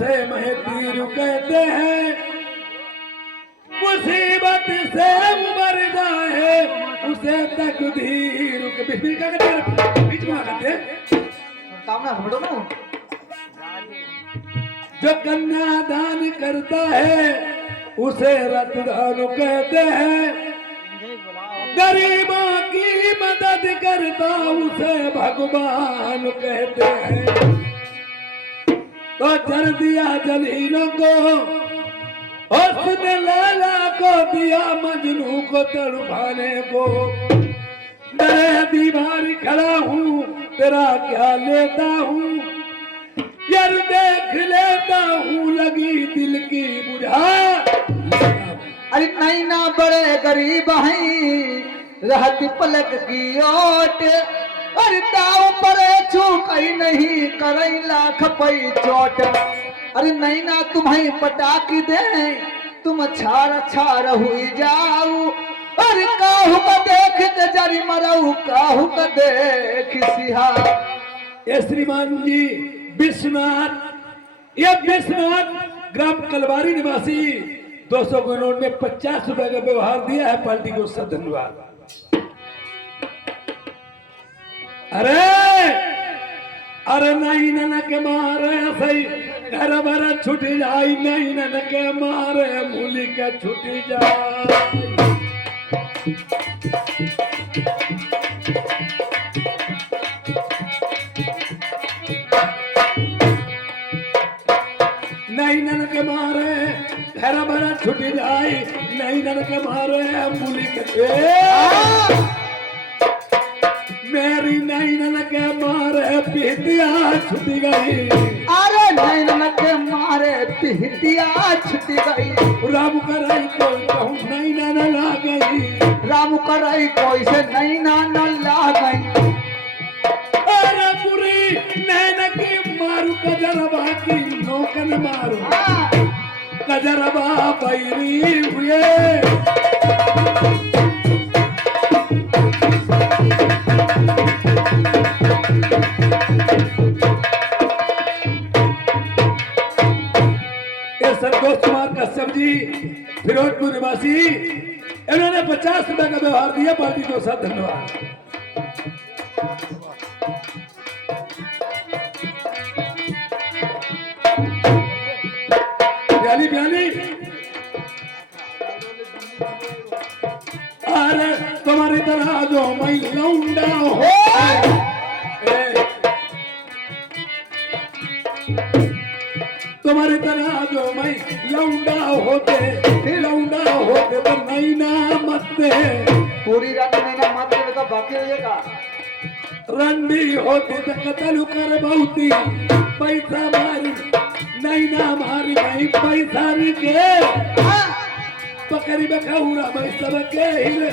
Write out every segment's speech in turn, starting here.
उसे महतीर कहते हैं। मुसीबत से उबर जाए उसे तकदीर बीच में क्या कहते हैं, बीच में कहते हैं कामना छोड़ो ना। जो कन्यादान करता है उसे रतदान कहते हैं। गरीबों की मदद करता उसे भगवान कहते हैं। तो जल दिया जलीलों को, उसने लैला को दिया मजनू को तड़पाने को। मैं दीवार खड़ा हूँ तेरा क्या लेता हूँ, यार देख लेता हूँ लगी दिल की बुझा। अरे नहीं ना बड़े गरीब हैं रहती पलक की ओट, अरे दाव पर चूक नहीं करई लाख पई चोट। अरे नहीं ना तुम्हें पटाकी दे तुम छार हुई जाऊ, अरे काहू का देख के जरी मरऊ काहू का देख सिहा। ये श्रीमान जी विश्वनाथ, ये विश्वनाथ ग्राम कलवारी निवासी 200 के नोट में 50 रुपए का व्यवहार दिया है। पार्टी को सब धन्यवाद। अरे अरे नहीं नन के मारे सही घर भर छुट जाई, नहीं नन के मारे मूली का छुट जाए। नहीं नन के मारे घर भर छुट जाई, नहीं नन के मारे मूली के मेरी नहीं नन के मारे पीतिया छुट गई। अरे नहीं ना के मारे पिहतिया छुट गई। राम कराई कोई कहूँ नहीं ना ला गई, राम कराई कोई से नहीं ना ला गई। अरे बुरी नैन की मारू कजरबा की नौकन मारू, कजरबा बैरी हुए। संतोष कुमार कश्यप जी फिरोजपुर निवासी, इन्होंने 50 रुपए का व्यवहार दिया। पार्टी को सब धन्यवाद। प्याली प्याली अरे तुम्हारी तरह जो मैं लौंडा हो, तुम्हारी तरह जो मैं लौंडा होते तो नहीं ना मरते। पूरी रात नहीं ना मत का बाकी रहेगा। रंडी होती तो कतल कर बहुती, पैसा मारी नहीं ना मारी नहीं पैसा के पकड़ी बखाऊरा मैं सबके हिले।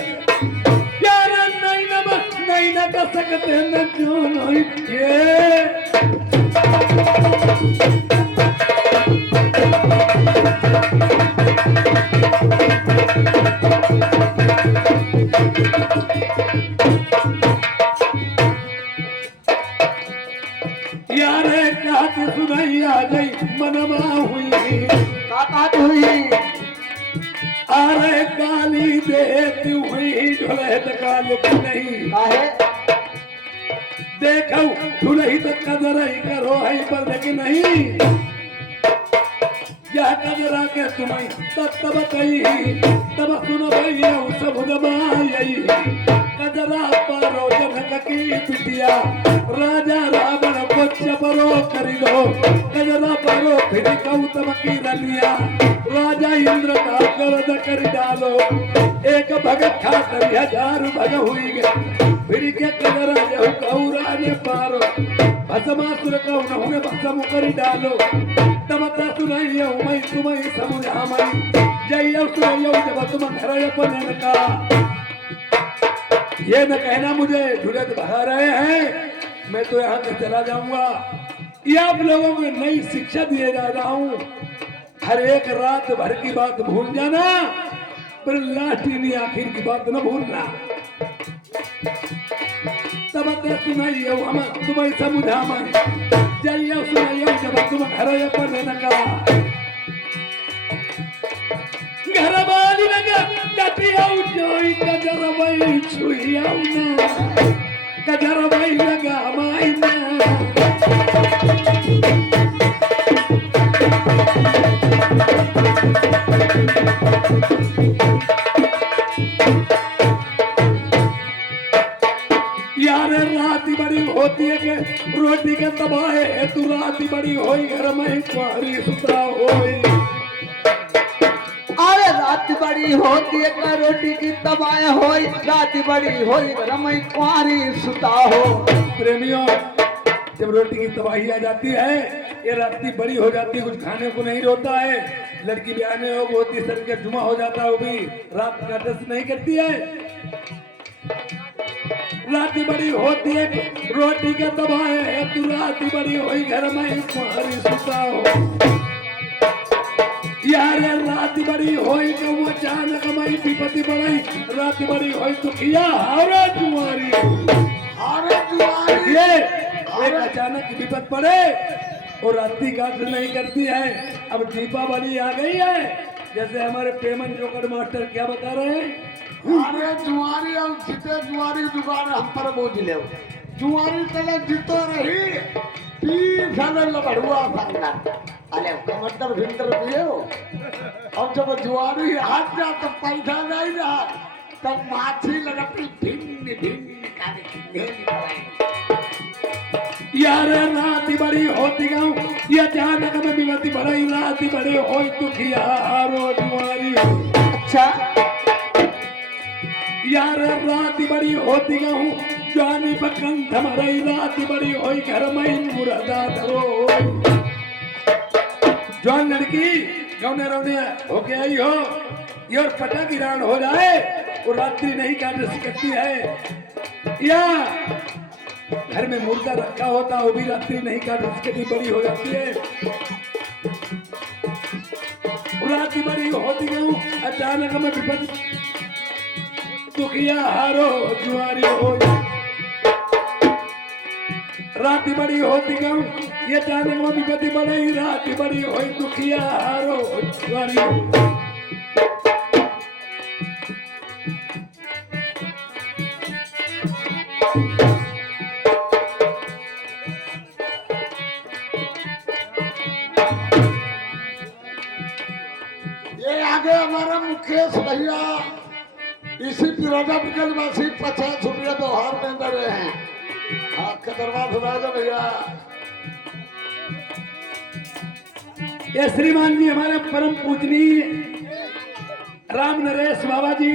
यार नहीं ना कर सकते न क्यों नहीं यारे कहत सुनाई आ गई मनवा हुई, हुई। अरे गाली देती हुई ढोले तका नहीं काहे देखो ढुलही तो कदर ही करो है पर लेकिन नहीं यह कदरा के तुम्हें तब कही तब सुनो भैया सब दबाई कदरा पारो जनक की बिटिया राजा रावण को चबरो करी लो। कदरा पारो फिर गौतम की रलिया राजा इंद्र का गर्द कर डालो। एक भगत खातर 1000 भग हुई गए फिर के कदरा जहु गौरा ने पारो भस्मासुर का उन्होंने भस्म कर डालो। तब सुनैया मैं तुम्हें समझा मैं जय सुनैया जब तुम घर अपन का ये न कहना मुझे ढूंढत भगा रहे हैं, मैं तो यहाँ से चला जाऊंगा। ये आप लोगों को नई शिक्षा दिए जा रहा हूँ। हर एक रात भर की बात भूल जाना पर लाठी नहीं आखिर की बात न भूलना। तब सुनाइए हम तुम्हें समझा मैं जय सुनाइए जब तुम घर अपन नका घर वाली लगा कटियाऊ जोई कजर वही छुइयाऊ ना कजर वही लगा माई ना यार रात बड़ी होती है कि रोटी के तबाहे है तू रात बड़ी होई घर में कुआरी सुतरा होई अरे रात बड़ी होती है का रोटी की तबाह होई रात बड़ी होई रमई कुआरी सुता हो। प्रेमियों जब रोटी की तबाही आ जाती है ये रात्रि बड़ी हो जाती है कुछ खाने को नहीं होता है लड़की ब्याने हो वो तीसर के जुमा हो जाता है वो भी रात का दस नहीं करती है रात बड़ी होती है रोटी के तबाह है तू रात बड़ी होई घर में कुआरी सुता हो यार रात बड़ी होई तो वो अचानक मई विपत्ति बढ़ई रात बड़ी होई तो किया हारे जुआरी ये एक अचानक विपत पड़े और रात्रि काट नहीं करती है अब दीपावली आ गई है जैसे हमारे पेमन जोकर मास्टर क्या बता रहे हैं अरे जुआरी और जिते जुआरी दुकान हम पर बोझ ले जुआरी तले जितो रही पीछे लबड़ुआ संगा अरे कमंडर भिंडर पियो अब जब जुआरी हाथ जा तो पैसा नहीं रहा तब माछी लगती भिन्न भिन्न निकाले यार रात बड़ी होती गाँव ये अचानक में विपत्ति बढ़ई रात बड़े होई तो किया हारो जुआरी अच्छा यार रात बड़ी होती गाँव जानी पकंठ मरई रात बड़ी होई घर में मुरादा धरो जौन लड़की गौने रौने होके आई हो ये और पटा गिरान हो जाए वो रात्रि नहीं काट सकती है या घर में मुर्दा रखा होता वो भी रात्रि नहीं काट सकती बड़ी हो जाती है रात्रि बड़ी होती गऊ अचानक में विपद दुखिया हारो जुआरी हो रात बड़ी होती गऊ ये जाने में विपत्ति बढ़ई रात बड़ी होई दुखिया हारो जुआरी हो ये आगे हमारा मुकेश भैया इसी पिरोजा वासी 50 रुपया व्यवहार में दे रहे हैं आपका दरबार सुना दो भैया ये श्रीमान जी हमारे परम पूजनीय राम नरेश बाबा जी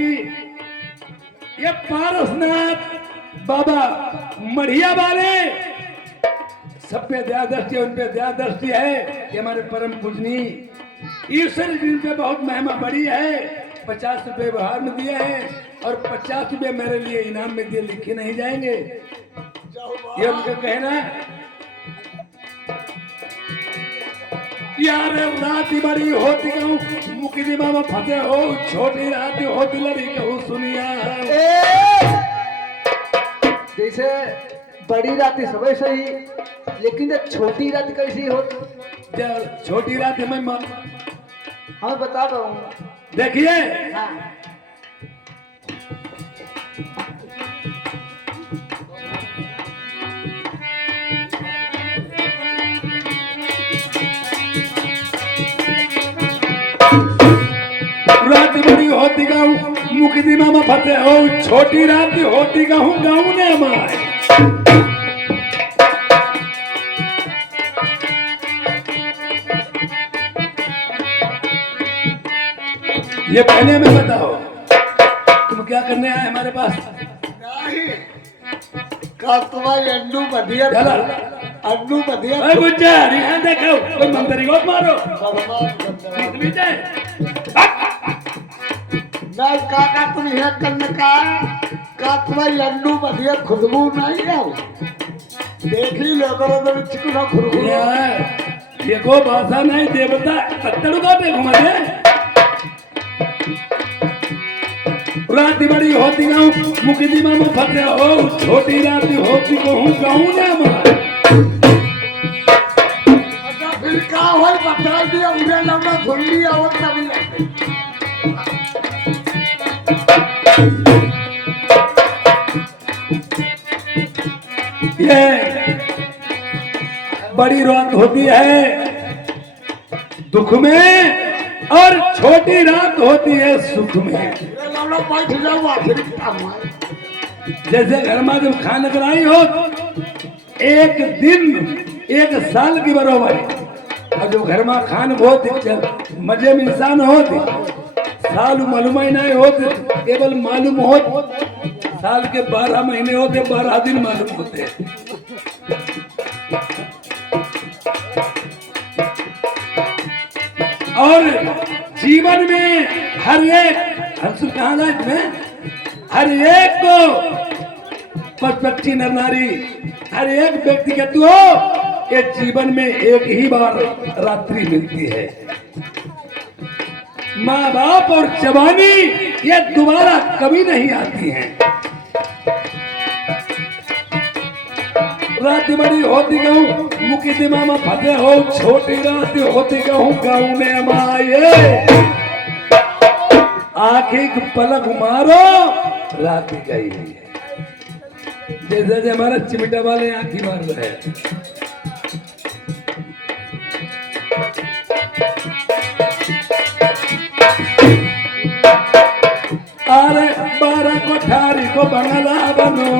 ये पारसनाथ बाबा मढ़िया वाले सब पे दया दृष्टि उन पे दया दृष्टि है ये हमारे परम पूजनीय ईश्वर जिन पे बहुत महिमा बड़ी है 50 रुपए व्यवहार में दिए हैं और 50 रुपए मेरे लिए इनाम में दिए लिखे नहीं जाएंगे ये उनका कहना है यार रात बड़ी होती कहूँ मुकदमा में फंसे हो छोटी रात होती लड़ी कहूँ सुनिया जैसे बड़ी रात सबे सही लेकिन जब छोटी रात कैसी हो जब छोटी रात में हाँ बता रहा हूँ देखिए हाँ। रात बड़ी होती गाँव मुकदमा में फंसे हो छोटी रात होती गाँव गाँव ने हमारे ये पहले में बताओ तुम क्या करने आए हमारे पास नहीं तुम्हारी अंडू बधिया चला अंडू बधिया अरे बुच्चा यहाँ देखो कोई मंत्री को मारो बीच में नहीं काका तुम यह करने का तुम्हारी अंडू बधिया खुशबू नहीं है देख ही लोगों ने चिकना खुशबू ये को भाषा नहीं देवता पत्थर का देखो मुझे रात बड़ी होती गाँव मुकदमा में फंसे हो छोटी रात होती कहूँ गाँव ने हमारे बता दिया उन्हें लम्बा सुन लिया और तभी ये बड़ी रात होती है दुख में और छोटी रात होती है सुख में। लम्बा बैठ जाओ आखिर काम जैसे घर में जब खाना कराई हो एक दिन एक साल की बराबर और जो घर में खान बहुत मजे में इंसान होते साल मालूम ही नहीं होते केवल मालूम हो साल के 12 महीने होते 12 दिन मालूम होते। और जीवन में हर एक हंस में हर एक को पशुपक्षी नर नारी हर एक व्यक्तिगत हो ये जीवन में एक ही बार रात्रि मिलती है। माँ बाप और जवानी ये दोबारा कभी नहीं आती हैं। रात बड़ी होती कहूँ मुकदमा में फते हो छोटी रात होती कहूँ गाँव में माए आखिर पलक मारो रात गई है। जैसे जैसे हमारा चिमटा वाले आंखी मार रहे हैं। अरे 12 कोठारी को बंगला बनो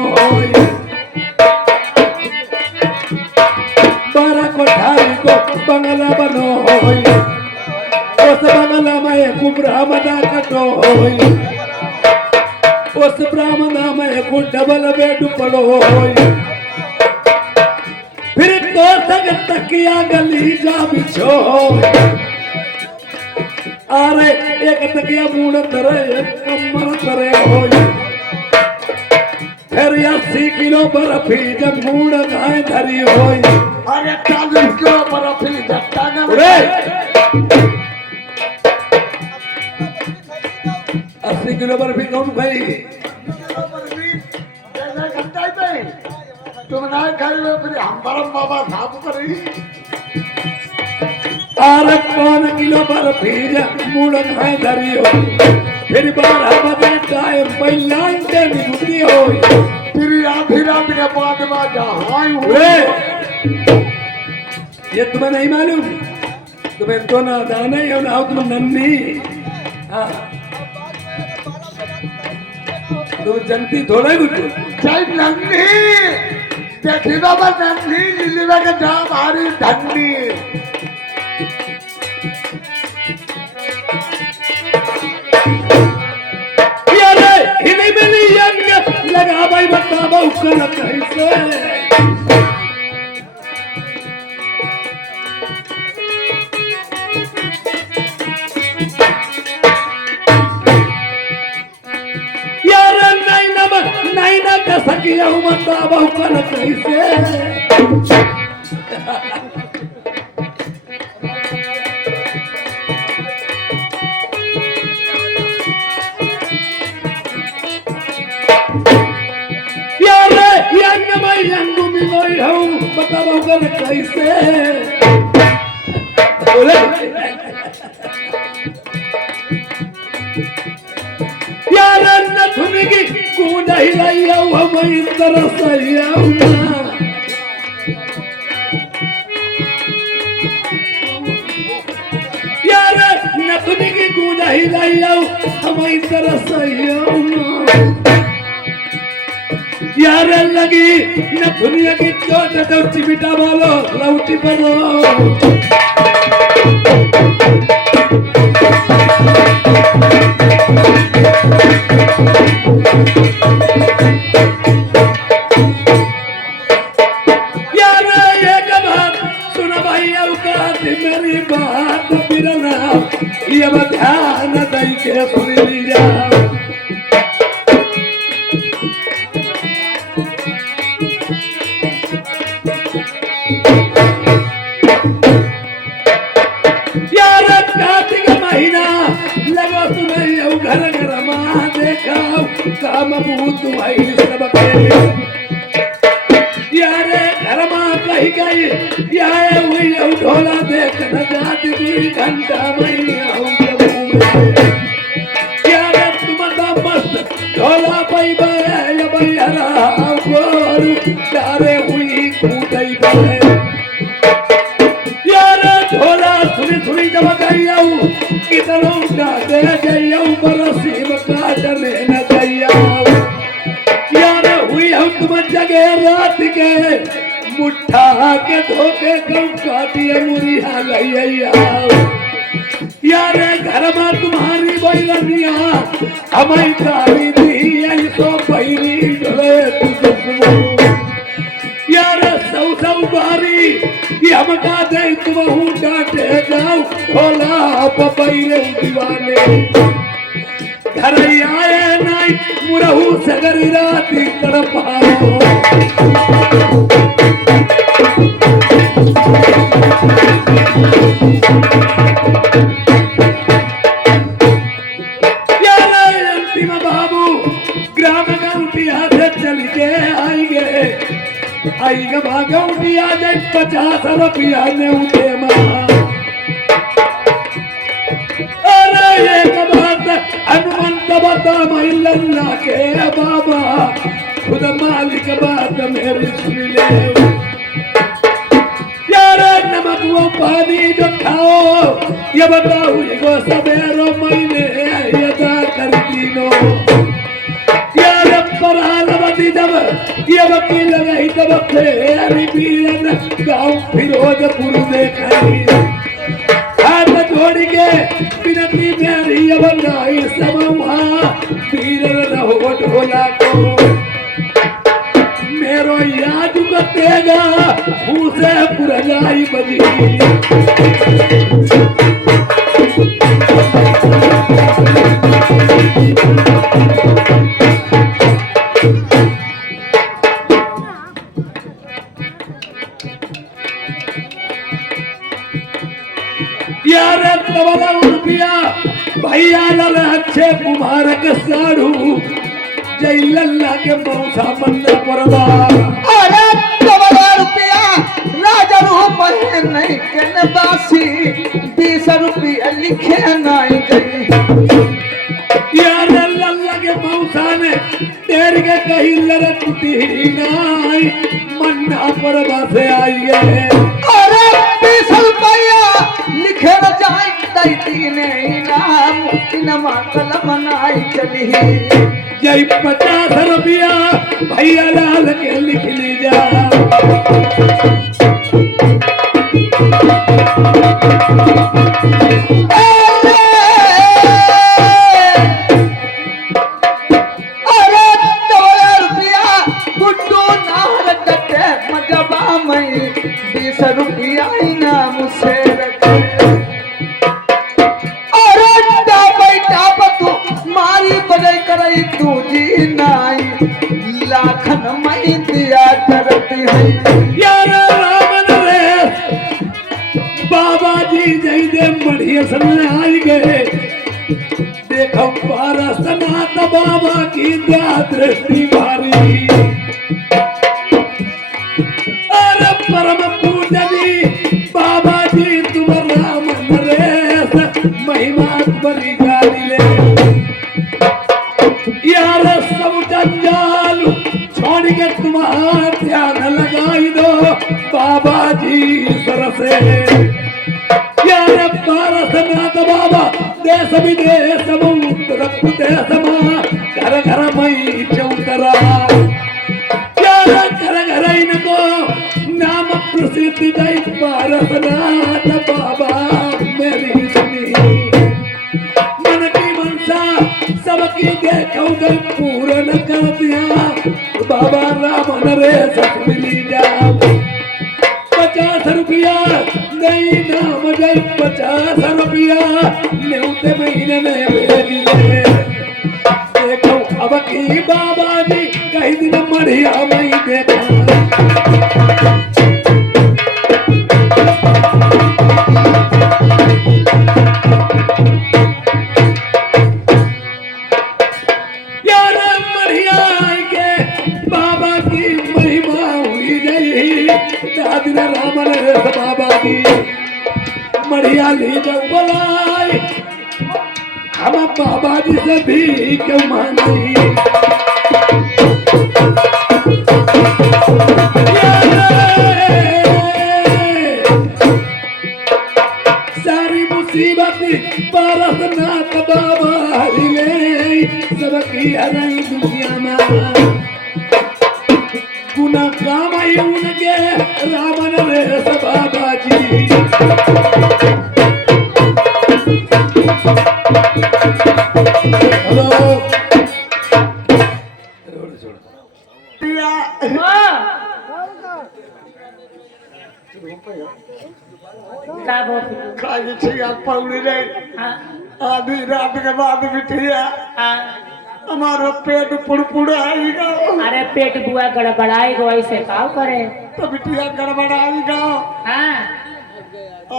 12 कोठारी को बंगला बनो उस बंगला में कुब्राह्मणा कटो उस ब्राह्मणा में को डबल बेड पड़ो फिर तो तक तकिया गली जा बिछो अरे एक तकिया मूड करे एक कमर करे हो फिर 80 किलो बर्फी जब मूड गाय धरी हो अरे 40 किलो बर्फी झट्टा न 80 किलो बर्फी कौन भाई तुम ना खाई फिर हम परम बाबा साफ करी अरे 5 किलो बर्फी जब मूड गाय धरी हो फिर 12 बजे टाइम पहलान के निकली हो फिर आधी रात के बाद में जहाँ हुए ये तुम्हें नहीं मालूम तुम्हें तो ना दाना ही हो ना हो तुम नन्ही हाँ तुम जनती थोड़ा कुछ चाहे नन्ही देखी बाबा नन्ही नीलिमा के जहाँ भारी धन्नी लगा भाई बतावा उसका कैसे यार नहीं ना कर सकी बतावा उसका कैसे बताओ कर कैसे बोले यार नथुन की कूद हिलाई हम इस तरह सही यार नथुन की कूद हिलाई हम इस तरह सही यार लगी न दुनिया की चोट तो चिमिटा बोलो लौटी बनो यार एक बात सुना भाई औकात मेरी बात बिरना ये ध्यान दई के सुन लीजा काम भूत भाई सबके यारे घर में कही गई यारे हुई ढोला देख न जाती घंटा में आऊं प्रभु में यार तुम तो मस्त ढोला पई बे भैया गोरू तारे हुई कूदई बे यार ढोला सुनी सुनी जब गई आऊं कितनों डाटे गई आऊं बरसी में काटने न गई आऊं यार हुई हम तुम जगे रात के मुठा के धोके कम काटिए मुरिया लैया यार घर में तुम्हारी बैलनिया हमें गाड़ी दी ऐसो पैरी डले यार सौ बारी ये हमका दे तुम हूँ डांटे जाओ भोला पपैरे दीवाने घर आए नहीं मुरहू सगरी राती तड़पाओ आई गौटिया दे 50 रुपया ने उठे अरे एक बात हनुमंत बता महिला के बाबा खुद मालिक बात मेरी सुन ले यार नमक वो पानी जो खाओ ये बताओ ये सवेरो महीने यदा कर दीनो जब ये वकील गई तब फेरी पीरन गाँव फिरोजपुर देखी हाथ जोड़ के विनती मेरी अब नाई समूहा पीरन रहो ढोला को मेरो याद कतेगा उसे पुरजाई बजी भैया लाल अच्छे कुमारक साड़ू जय लल्ला के मौसा मंदिर परवा अरे रुपया राजा रूप है नहीं के बासी 20 रुपया लिखे नहीं गई यार लल्ला के मौसा ने तेर के कहीं लड़ती नहीं मन्ना परवा से आई है अरे 20 रुपया लिखे न जाए तीने इनाम इनमा कलम बनाई चली जय 50 रुपया भैया लाल के लिख लीजा अरे 2 रुपया गुड्डू नार डटे मजबा में 20 रुपया इनाम से तू जी नाई लाखन मई दिया करती है यार रामन रे बाबा जी जय दे बढ़िया समय आई गए देखो पारसनाथ बाबा की दया दृष्टि भारी अरे परम पूजनी बाबा जी तुम रामन रे महिमा बड़ी गाड़ी ले यार सब जंजाल छोड़ के तुम्हारा ध्यान लगाई दो बाबा जी सरसे यार पारसनाथ बाबा देश विदेश देश घर घर मई चौतरा यार घर घर इनको नाम प्रसिद्ध जय पारसनाथ बाबा मेरी सुनी मन की मनसा सबकी देखो गई पूर्ण कर दिया बाबा रामन रे सब मिली जा 50 रुपया नहीं नाम गई 50 रुपया न्यूते महीने में भेज दिए देखो अब की बाबा जी कहीं दिन बढ़िया मई देखा मढ़िया ली जाऊ बोलाई हम बाबा जी से भी क्यों मांगी सारी मुसीबत बरस नाथ बाबा हरिले सबकी हरई दुनिया में गुना काम आई उनके रामन रे बाबा जी हेलो खाई थी आप पौड़ी रे आधी रात के बाद बिटिया हमारा पेट पुड़पुड़ आएगा अरे पेट बुआ गड़बड़ाई गो ऐसे का करे तो बिटिया गड़बड़ाएगा हाँ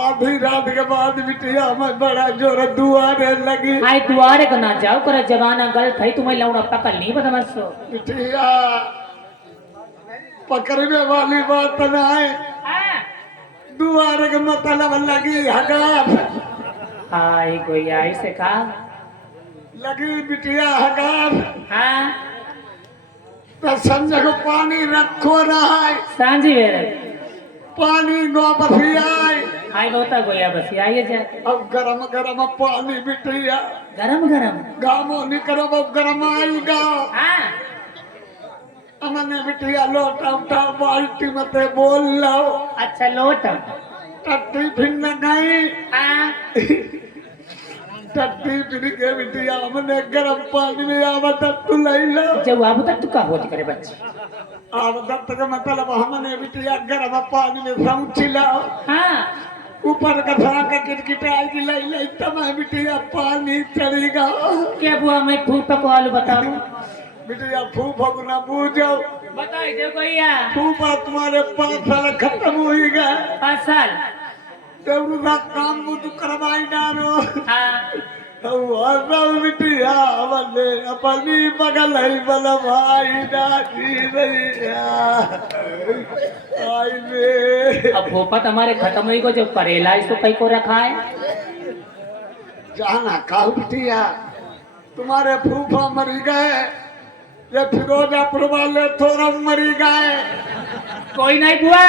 आधी रात के बाद बिटिया मैं बड़ा जोर दुआरे लगी आई दुआरे को ना जाओ करे जमाना गलत है तुम्हें लौड़ा पकड़ नहीं बदमाशो बिटिया पकड़ने वाली बात ना है दुआरे के मतलब लगी हगार आई कोई ऐसे का लगी बिटिया हगार हाँ तो संजय को पानी रखो रहा है सांझी वेरे पानी गो बसियाए आई होता गोया बस आइए जा अब गरम गरम पानी बिटिया गरम गरम गामो निकलो अब गरम आएगा हाँ हमने बिटिया लोटा उठा बाल्टी मत बोल लो अच्छा लोट टट्टी फिर गई हाँ टट्टी फिर के बिटिया हमने गरम पानी में आवत तू ले लो जब अब तक तू का होती करे बच्चे आवत का मतलब हमने बिटिया गरम पानी में समझ लो हाँ ऊपर का थोड़ा का किटकिट आएगी ले ले तब बिटिया पानी चढ़ेगा क्या बुआ मैं फूल पकवालू बताऊं बिटिया फूफा को ना पूछो बताई दे गोया फूफा तुम्हारे 5 साल खत्म हो ही गए 5 साल तेरू का काम मुझे करवाई डालो हाँ बिटिया बने अपनी बगल है बल भाई दादी रैया आई रे अब भोपत हमारे खत्म हुई को जब करेला इसको कहीं को रखा है जाना काहू बिटिया तुम्हारे फूफा मर गए ये फिरोजापुर वाले थोड़ा मरी गए कोई नहीं बुआ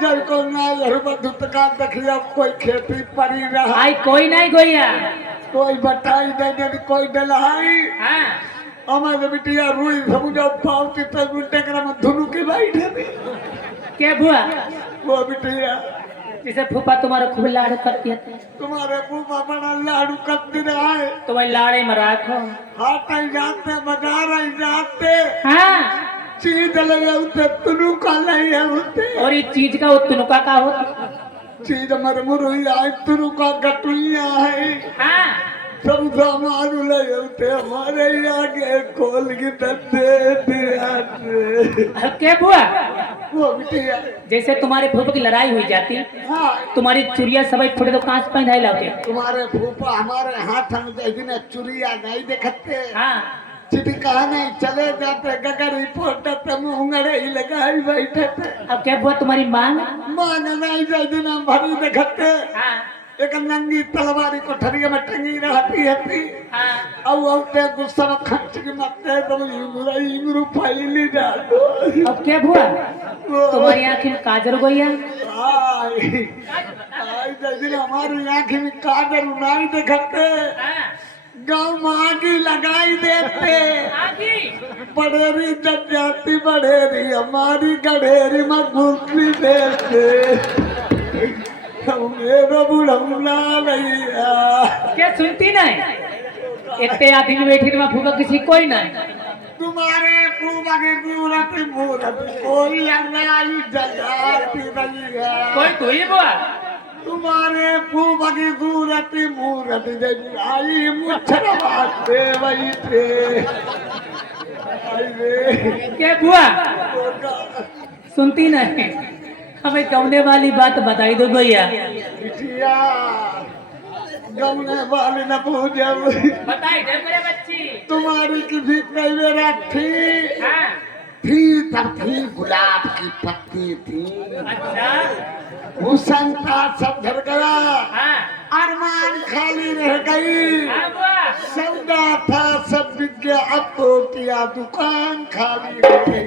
जब को ना दुतका देखिए कोई खेती पड़ी रहा आई कोई नहीं गोया कोई बटाई दे दे कोई डलाई हाँ हमारे बिटिया रुई समझो पावती तो उल्टे कर में धुनु के बैठे थे क्या बुआ वो बिटिया जिसे फूफा तुम्हारा खूब लाड़ करती है तुम्हारे फूफा बड़ा लाडू करते रहे तुम्हें लाड़े में रखो हाथ आई जाते बाजार आई जाते हाँ चीज लगे उते तुनु का ले उते और इस चीज का उत्तनुका का होता चीज मरमुरुई आई तुनु का गटुइया है हाँ सब सामान ले उते हमारे आगे खोल के दे दिया अब क्या बुआ वो बिटिया जैसे तुम्हारे फूफा की लड़ाई हुई जाती हाँ तुम्हारी चुरिया सब फोड़े तो कांच पहनाए लाते तुम्हारे फूफा हमारे हाथ में दिन चुरिया नहीं देखते हाँ चिटी कहा नहीं चले जाते गगर रिपोर्ट मुंगड़े ही लगाई बैठे थे अब क्या बुआ तुम्हारी मांग मांग नहीं जाए दिन हम भरी देखते हाँ एक नंगी तलवारी कोठरिया में टंगी रहती है हाँ अब औते गुस्सा में खर्च की मत्ते तो इंगरू फैली जा दो अब क्या बुआ तुम्हारी आंखें में काजर गोया आई आई दिन हमारी आंखें में काजर नहीं देखते गाँव में आगी लगाई देते बड़ेरी जब जाती बड़ेरी हमारी गढ़ेरी में घुसली देते मेरा बुढ़ौला भैया क्या सुनती नहीं इतने आदमी बैठी में फूफा किसी कोई नहीं तुम्हारे फूफा की मूरत मूरत कोई अंगाई जगाती भैया कोई तू ही बुआ तुम्हारे फूफा की मूरत मूरत जगाई मुच्छर बाते वही थे आई रे क्या बुआ सुनती नहीं हमें कौने वाली बात बताई दो भैया बिटिया गमने वाली न पूछे बताई दे मेरे बच्ची तुम्हारी किसी कई मेरा थी हाँ तब थी गुलाब की पत्ती थी अच्छा हुसन था सब झर गया हाँ दुकान खाली हो गई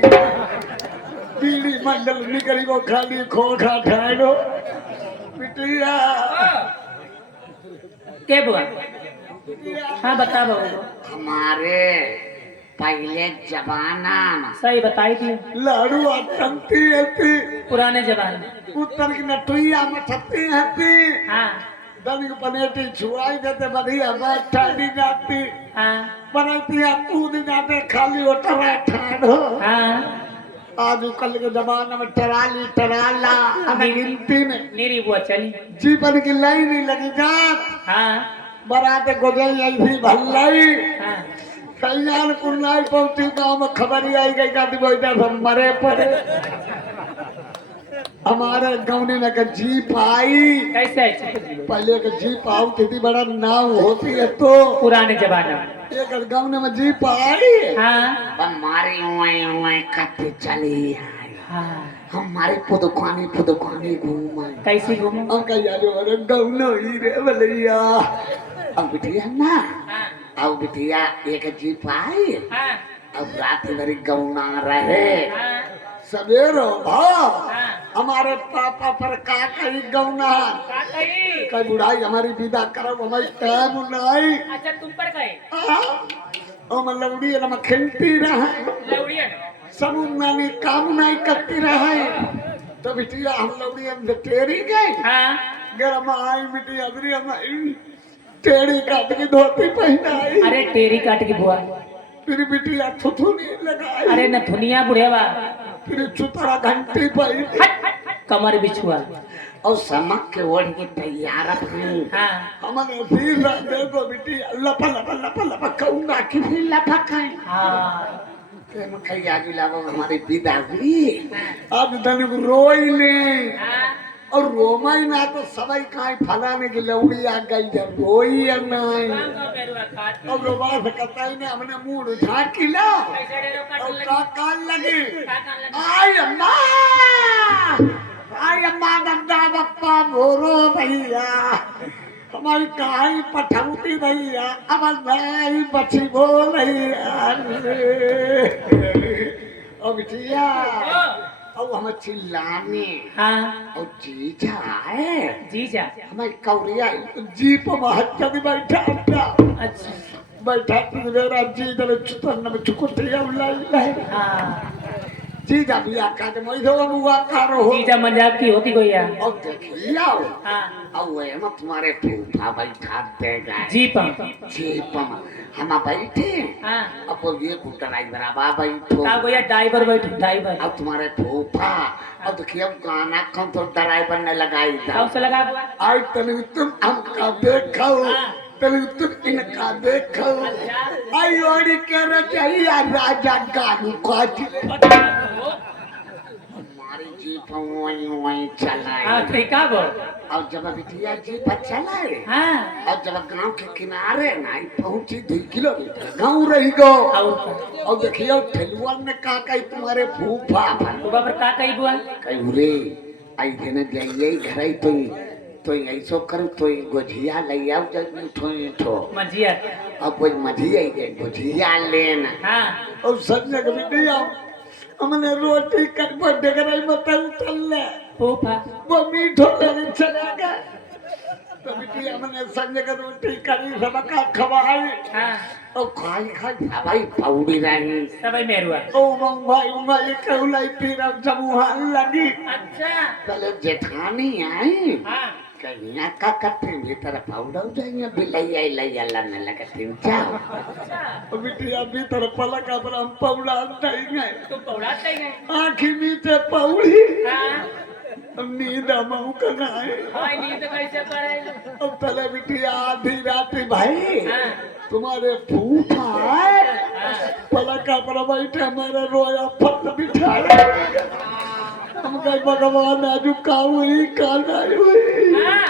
बीड़ी मंडल निकली वो खाली खोखा ठानो बिटिया के बुआ हाँ बता बहू हमारे पहले जमाना में सही बताई थी लाड़ू अटंती हती पुराने जमाने में उत्तर की नटुइया में छत्ती हती हाँ दलिक पनेटी छुआई देते बढ़िया बात ठानी जाती हाँ बनती कूद जाते खाली वो टरा ठानो हाँ आज कल के जमाने में टराली टराला गिनती में नीरी बुआ चली जीवन की लाइन नहीं लगी जात हाँ बराते गोजई आई थी भल्लाई हाँ कल्याणपुर नहीं पहुंची गाँव में खबर ही आई गई जाती बोलते सब मरे पड़े हमारे गाँव ने लगा जीप आई कैसे ऐसे पहले के जीप आओ कितनी बड़ा नाव होती है तो पुराने जमाने में एक गाँव में जीप आई हाँ हमारी उए कते चली आई हाँ हमारी पुदुकानी घूम आई कैसे घूमो हम कह यार अरे गाँव नो ही रे भलैया अब बिटिया ना हाँ अब बिटिया एक जीप आई हाँ अब रात भर गौना रहे हाँ सवेरो भाव हाँ हमारे पापा पर का कही गौना का कही कई बुढ़ाई हमारी विदा करो हमारी टाइम नहीं अच्छा तुम पर कहे हम लौड़ी हम खेलती रहा लौड़िया सब नानी काम नहीं करती रहा तो बिटिया हम लौड़ी हम टेरी गए हाँ गरम आई बिटिया अदरी हम टेरी काट के धोती पहनाई अरे टेरी काट की बुआ फिर बिटिया थुथुनी लगाई अरे न धुनिया बुढ़ेवा फिर चुतरा घंटी पाई कमर बिछुआ और समक के ओढ़ के तैयार अपनी हाँ हमने फिर देखो बिटिया लपा लपा लपा लपा कहूंगा कि फिर लपकाए हाँ प्रेम खैया जुलाबो हमारी विदा हुई अब धनिक रोई ले हाँ और रोमाई ना तो सबई काई फलाने की लौड़ी आ गई जब रोई या नहीं और रोबा से कताई ने हमने मुंह उठा किला और का कान लगी आई अम्मा दद्दा बप्पा भोरो भैया हमारी कहानी पठौती भैया अब नहीं बची बोल भैया अब बिटिया और हम चिल्लाने हाँ और जीजा है जीजा हमारी कौरिया जीप में हत्या भी बैठा अपना अच्छा बैठा मेरा जी जब चुतन में चुकुटिया लाई हाँ जीजा भी आका के मैं दो बुआ कारो हो जीजा मजाक की होती कोई यार और देखिया हाँ और वो हम तुम्हारे फूफा बैठा देगा जीप जीप में हम बैठे हाँ अब वो ये ड्राइवर बा बैठो का कोई ड्राइवर बैठो ड्राइवर अब तुम्हारे फूफा और देखिए गाना कौन तो ड्राइवर ने लगाई था कब से लगा हुआ आई तनी तुम हमका देखो तनी तुम इनका देखो आई ओड़ी के रचैया राजा गानू काटी हमारी जीप वहीं वहीं चलाई हाँ ठीक है वो और जब बिटिया जीप चलाए हाँ और जब गांव के किनारे नहीं पहुंची 2 किलोमीटर गाँव रही गो और और देखिए ठेलुआ ने का कही तुम्हारे फूफा सुबह पर का कही बुआ कहीं रे आई देने जाइए घर तो ऐसो करूँ तो गोझिया ले आओ जब ठो मजिया अब कोई मझिया गोझिया लेना हाँ और संजय के बिटिया हमने रोटी कर बर्थडे कराई मत उतल ले फूफा वो मीठो लेने चला गया तो बिटिया हमने संजय का रोटी करी सबका खवाई हाँ और खाई भाई पौड़ी रही सब मेरुआ ओ भाई कहलाई फिर अब जब वहाँ लगी अच्छा पहले जेठानी आई हाँ कहीं का करते भीतर पाउडर जाएंगे बिलाई आई लाई लड़ने लगे 3-4 तो बिटिया भीतर पलक पर हम पौड़ा नहीं गए तुम पौड़ा चाहिए आँखी मीठे पौड़ी हाँ नींद मऊ करना है हाँ नींद कैसे करे अब तले बिटिया आधी रात भाई हाँ तुम्हारे फूफा पलका पर बैठे हमारे रोया फल बिठाए हम कहे भगवान आज का हुई काना हुई हाँ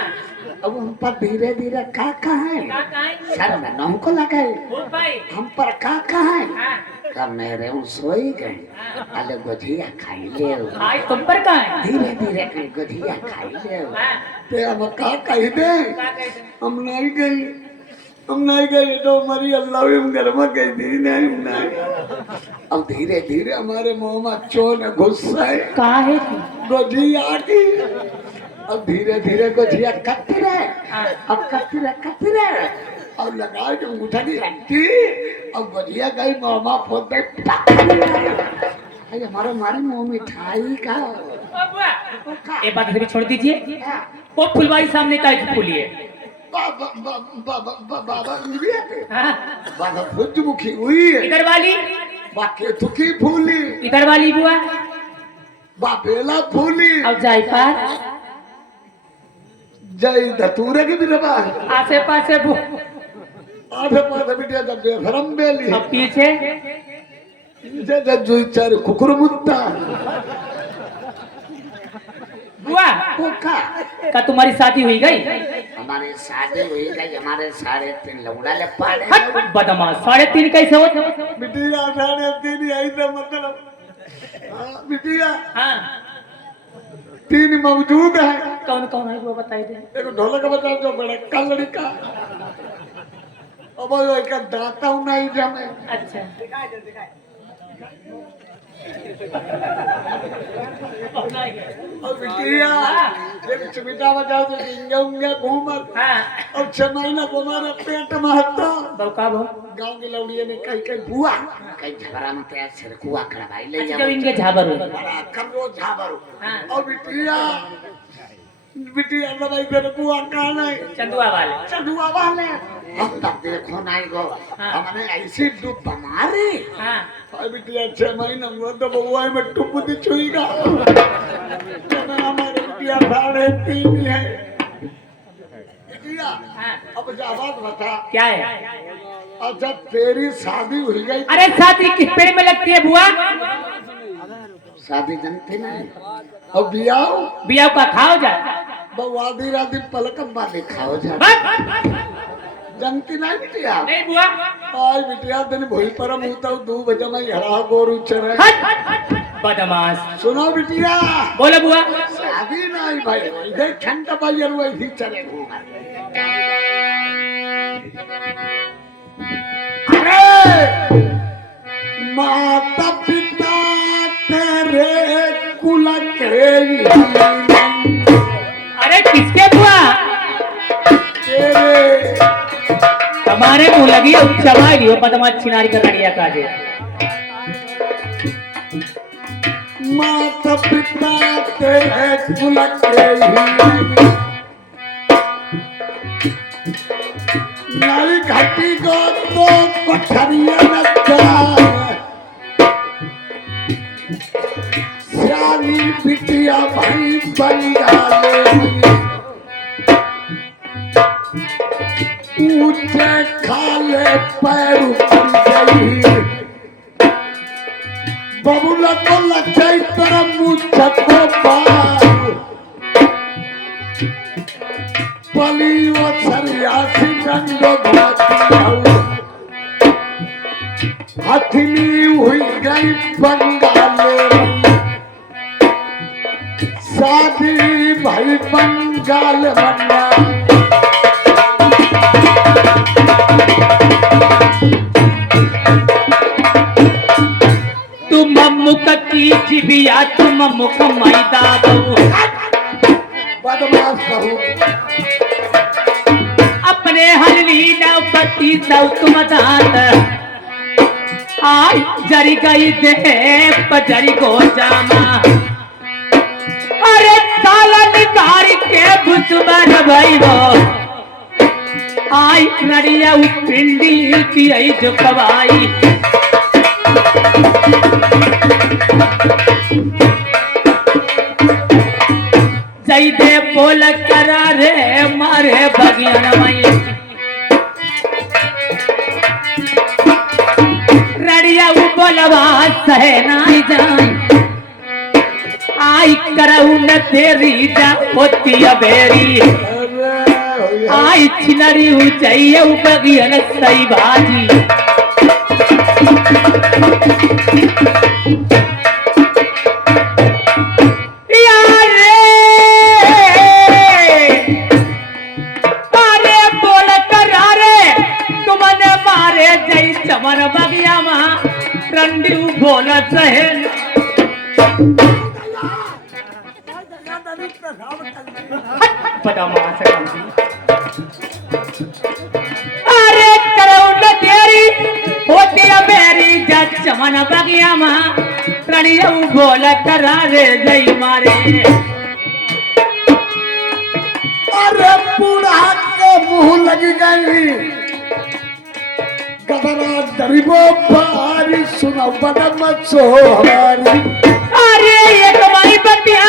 अब हम पर धीरे धीरे का है का कहीं सर में नाम को लगाए फूफ भाई हम पर का है हाँ का मेरे उन सोई गए अले गोझिया खाई ले आज तुम पर का है धीरे धीरे कहीं गोझिया खाई ले हाँ ते हम का कही दे का कहते हम नहीं गई हम नहीं गए तो हमारी अल्लाह भी हम घर में गई थी नहीं। अब धीरे धीरे हमारे मुंह में चोन गुस्सा है का है गोजिया की। अब धीरे धीरे गोजिया कत्ती रहे, अब कत्ती रहे और लगा के मुठनी रखती। अब गोजिया गई मामा पोते हमारे हमारी मुंह मिठाई का ये बात अभी छोड़ दीजिए। वो फुलवारी सामने का फूली है। बाबा हाँ? बाबा सूरजमुखी हुई है, इधर वाली, बाकी तुकी फूली, इधर वाली बुआ बाबेला फूली और जायफल जय धतूरे की भी रबा आसे पासे आधे पासे बिटिया जब बेफरम बेली अब पीछे जय जुई चार कुकुर मुत्ता बुआ कोका। का तुम्हारी शादी हुई गई? हमारी शादी हुई गई, हमारे 3.5 लौड़ा ले पाड़े। हट बदमाश, 3.5 कैसे हो? बिटिया 3.5 आई था मतलब बिटिया हाँ 3 मौजूद है। कौन कौन है वो बताई दे। देखो ढोलक बजा जो बड़ा कल लड़का अब वो एक दाता हूं नहीं जमे। अच्छा और बिटिया एक चमिटा बजाओ तो इंगे उंगे घूमत हाँ और 6 महीना हमारा पेट में हत्ता। बौका भो गांव की लौड़िए ने कहीं कहीं बुआ कई झगड़ा में तो सिरकुआ करवाई ले अच्छा जाओ। जब इनके झाबर हो बड़ा कमरो झाबर हाँ। और बिटिया दवाई कर बुआ कहां है चंदुआ वाले चढ़ुआ वाले। अब तक देखो नहीं गो, हाँ। हमने ऐसी डूब मारी। हाँ और बिटिया 6 महीना हुआ तो बउआ में टुप दी छुईगा। हमारे बिटिया 3.5 है। बिटिया हाँ अब जवाब बता, क्या है? अच्छा तेरी शादी हुई गई अरे शादी किस पेड़ में लगती है बुआ? शादी जनते नहीं, और बियाह बिया का खाओ जा बउआदी राधी पलकम वाली खाओ जा। जनती नहीं बिटिया। नहीं बुआ आज बिटिया दिन भोई परम होता हूँ 2 बजे में हरा गोरू चरे। हट बदमाश। सुनो बिटिया बोलो बुआ। शादी नहीं भाई इधर ठंडा भाई और वही चले घूमा। अरे माता पिता तेरे कुल के अरे किसके बुआ? तेरे हमारे मुंह लगी है चबाई लियो बदमाश छिनारी का लड़िया काजे। माता पिता तेरे कुल के नारी घाटी को तो पठरिया न श्यामी बिटिया भाई बंगाले ऊंचे खाले पैर उतर गई बबुला को लचाई तेरा मुँह छको पार पली वो सरियासी रंगो भाती हथनी हुई गई बंगाले शादी भाई बंगाल बना तुम मुख की जिबिया तुम मुख मैदा दो बदमाश कहूँ अपने हलवी न पति दो तुम दांत आई जरी गई दे पजरी को जामा। अरे साला निकारी के भुसबर भाई वो आई नड़िया पिंडी की आई जो कवाई। जई दे बोल करा रे मारे बगियान मई रड़िया बोलवा सहे नाई जाई आई करऊ न तेरी जा होती अबेरी आई छिनरी ऊंचाई बगियान सही बाजी। बोला सहेल बदमाश है कम सी। अरे करौंड तेरी होती है मेरी जज चमन बगिया माँ प्रणियऊ बोला करा रे जय मारे। अरे बूढ़ा के मुंह लगी गई गदरा गरीबो बारी सुनो बदम सो हमारी। अरे ये तुम्हारी बतिया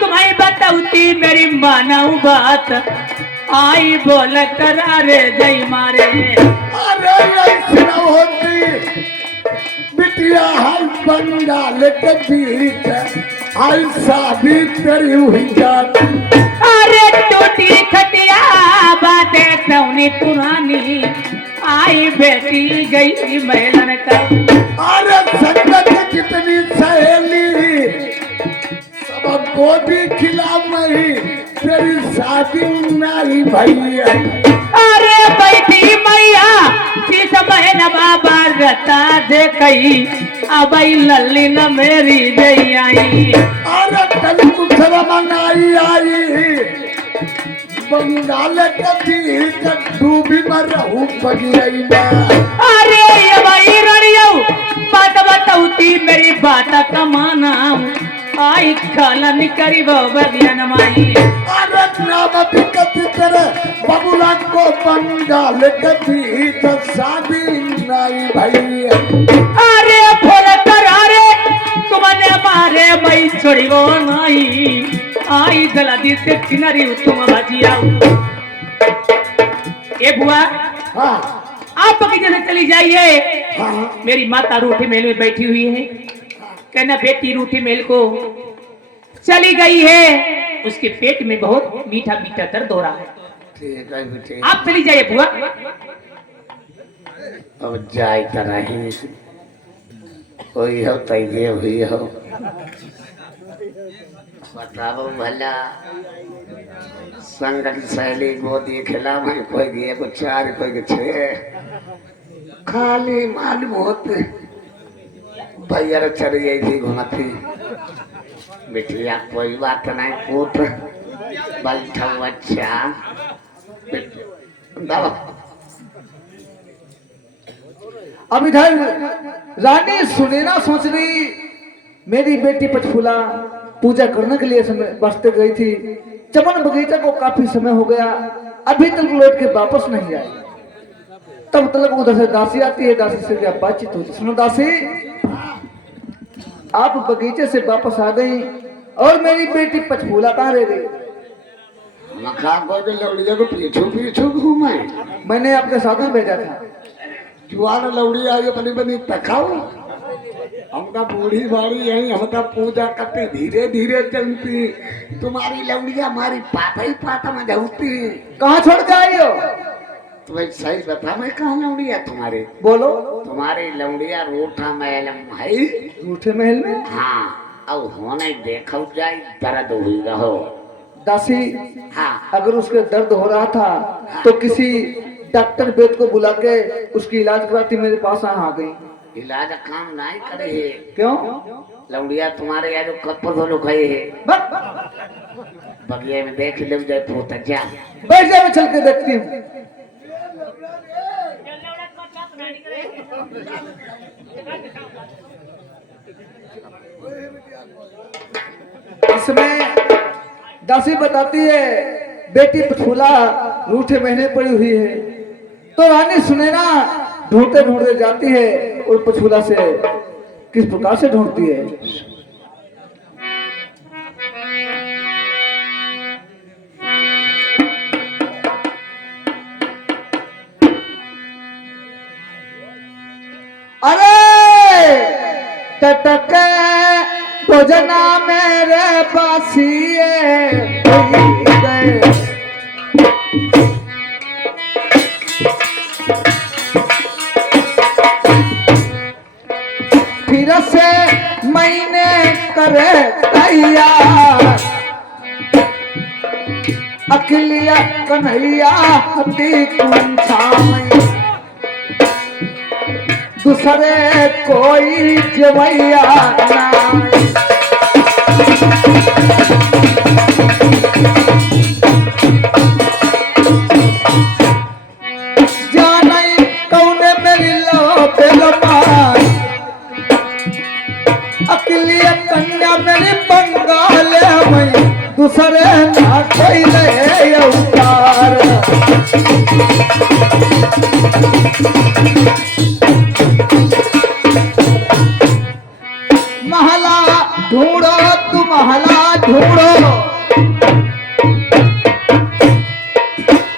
तुम्हारी बताऊती मेरी मानव बात आई बोल करा रे जय मारे। अरे ऐसी न होती बिटिया हाय बंगाल के बीच हाय शादी तेरी हुई जाती। अरे टूटी खटिया बातें सौनी पुरानी आई बेटी गई मेलन का। अरे संगत कितनी सहेली सबको भी खिला मई तेरी शादी नहीं भई। अरे बैठी मैया शीश बहन बाबा रता दे कही अबई लल्ली न मेरी जई आई। अरे कल कुछ मंगाई आई बंगाल कभी डूबी मर रहूं बगियाई में। अरे ये भाई रड़ियो बात बताऊती मेरी बात कमाना आई खालन करी बगियन माई। अरे नाम दिक्कत तेरे बबुला को बंगाल कभी शादी नहीं भई। अरे फोन करा रे तुमने मारे मई छोड़ी वो नहीं आई जल्दी से किनारी तुम बजिया। ए बुआ हाँ आप बगीचे से चली जाइए। हाँ मेरी माता रूठी महल में बैठी हुई है। कहना बेटी रूठी महल को चली गई है उसके पेट में बहुत मीठा मीठा दर्द हो रहा है। ठीक है बेटे आप चली जाइए बुआ। अब जाए तो नहीं हुई हो तैये हुई हो बताओ भला संगत सहेली गोदी खिला में कोई दिए को 4 कोई के 6 खाली मालूम होते भैया चल गई थी घुमाती बिटिया कोई बात नहीं पुत्र बैठा अच्छा दवा अब इधर रानी सुनैना सोच रही मेरी बेटी पचफूला पूजा करने के लिए समय बसते गई थी। चमन बगीचा को काफी समय हो गया अभी तक लौट के वापस नहीं आई। तब तक उधर से दासी आती है। दासी से क्या बातचीत होती। सुनो दासी आप बगीचे से वापस आ गई और मेरी बेटी पचफूला कहाँ रह गई? मखा को लौड़िया को पीछू पीछू घूमे। मैंने आपके साथ में भेजा था। जुआन लौड़ी आई बनी बनी तकाओ हमका बूढ़ी बाड़ी यही हमका पूजा करते धीरे धीरे चलती तुम्हारी लौड़िया हमारी पाता ही पाता में जाती। कहाँ छोड़ के आई हो? तुम्हें सही बता मैं कहाँ लौड़िया तुम्हारी बोलो। तुम्हारी लौड़िया रूठा महल है रूठे महल में? हाँ अब होने देखो जाए दर्द हुई रहो। दासी हाँ अगर उसके दर्द हो रहा था तो किसी डॉक्टर वेद को बुला के उसकी इलाज कराती मेरे पास आ गई। इलाज काम नहीं करे है क्यों? लौड़िया तुम्हारे यार कब पर लोग है बस, बगिया में देख ले जाए पोता जा बैठ जा मैं चल के देखती हूँ। इसमें दासी बताती है बेटी पचफूला रूठे महीने पड़ी हुई है। तो रानी सुनैना ढूंढते ढूंढते जाती है और पचफूला से किस प्रकार से ढूंढती है। अरे टटक भोजना मेरे पासिए गए। फिर से मैंने करे तैयार अखिलिया कन्हैया हती कुंछा में दूसरे कोई जवैया ना जाने कौने मेरी लो बेलमान अकेलिया कन्या मेरी बंगाल में दूसरे ना कोई ले अवतार महला ढूंढो तू महला ढूंढो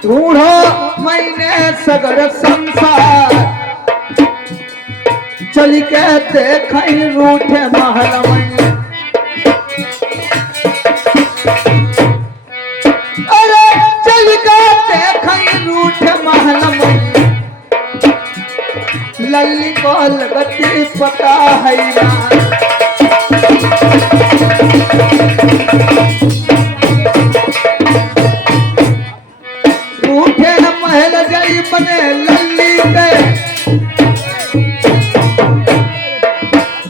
ढूंढो मैंने सगर संसार चल के देख रूठे महल में अरे चल के देख रूठे महल में लल्ली को लगती पता है ना रूठे महल जाई बने लल्ली के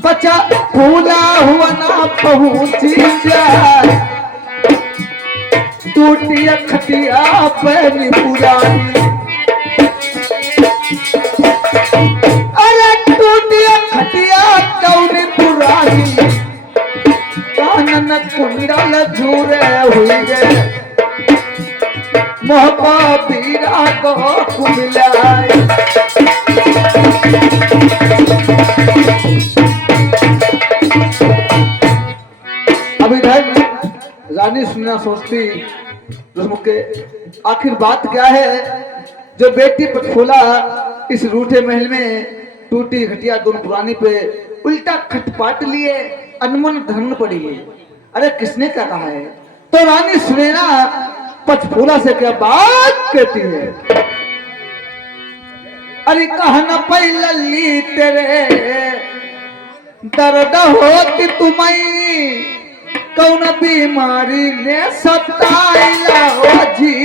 बचा भूला हुआ ना पहुंची जाए टूटी खटिया पैनी पुरानी अरे टूटी खटिया कौनी पुरानी कानन कुंडल झूरे हुई गए मोहब्बा बीरा को कुमिलाए अब इधर रानी सुनना सोचती के आखिर बात क्या है जो बेटी पटफोला इस रूठे महल में टूटी घटिया दोनों पुरानी पे उल्टा खटपाट लिए अनमन धन पड़ी है। अरे किसने क्या कहा है? तो रानी सुनैना पटफोला से क्या बात कहती है? अरे कहना पहली तेरे दर्द होती तुम्हें कौन बीमारी ने सताइला हो जी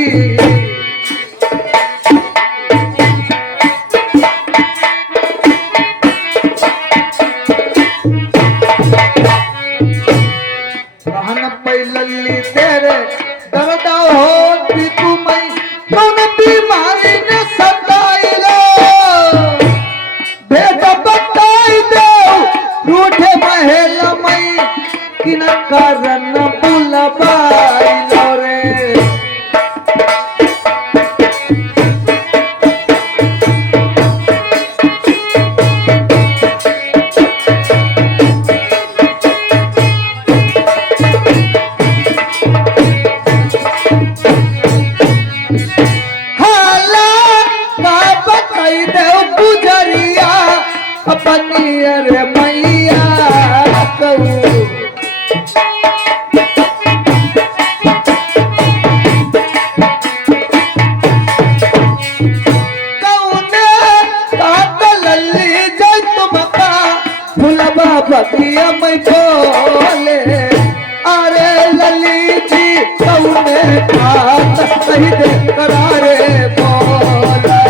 कहना पहली तेरे दर्द होती तुम्हें कौन बीमारी ने सताइला भेद बताई दो रूठे महल में किन कारण बुलबाइलो रे हाला का बताई दे गुजरिया अपनी अरे मैया कहूँ बकिया मैं बोले अरे लली जी कौने बात कही दे करारे बोले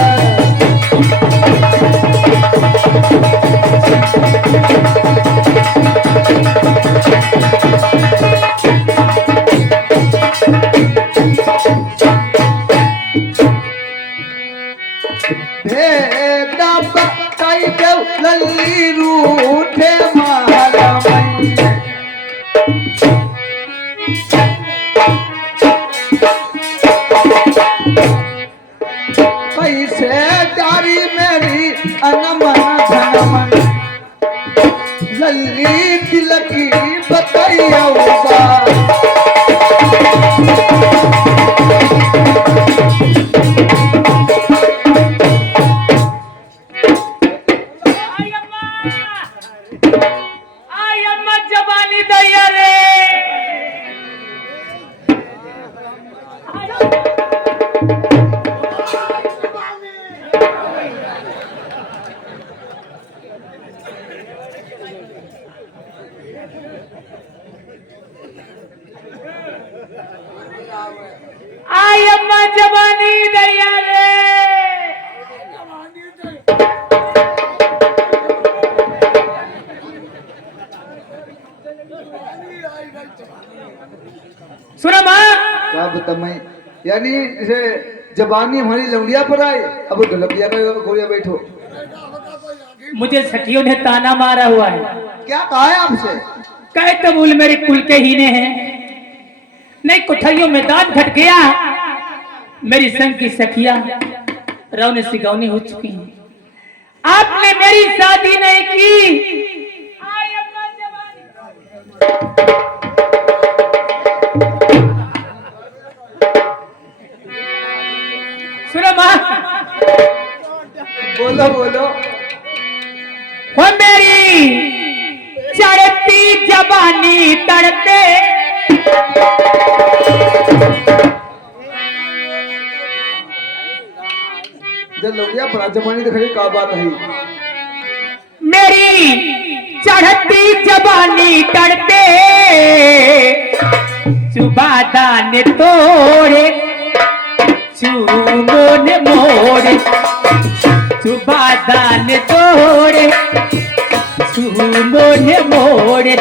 भेदा बताई दे लली रूठे कैसे डारी मेरी अनमन धनमन लल्ली तिलकी बताइया जबानी दैया रे आई अम्मा जबानी दैया रे यानी जैसे जबानी हमारी लौंडिया पर आए, अब ढोलकिया का गोरिया बैठो। मुझे सखियों ने ताना मारा हुआ है, क्या कहा है आपसे? कहे कबूल मेरे कुल के हीने हैं, नहीं कोठरियों में दांत घट गया, मेरी संग की सखिया रौने सिगौनी हो चुकी हैं। आपने मेरी शादी नहीं की। आई अम्मा जवानी। सुनो माँ, बोलो बोलो। वो मेरी चढ़ती जवानी तड़पे, जब लौंडिया पर जबानी दिख रही का बात है? मेरी चढ़ती जवानी तड़पे, चुबादा ने तोड़े चूमो ने मोड़े, चुबादा ने तोड़े चूमो ने मोड़े।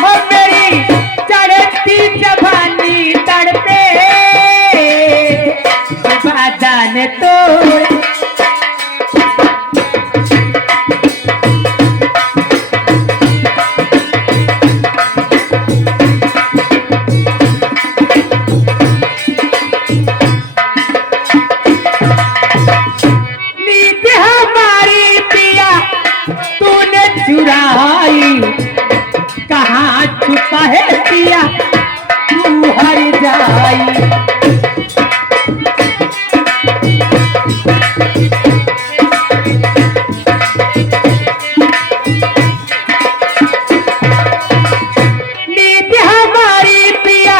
और मेरी चढ़ती जवानी तड़पे, चुबादा ने तोड़े। नींद हमारी पिया तूने चुराई, कहाँ छुपा है पिया तू हर जाई। नींद हमारी पिया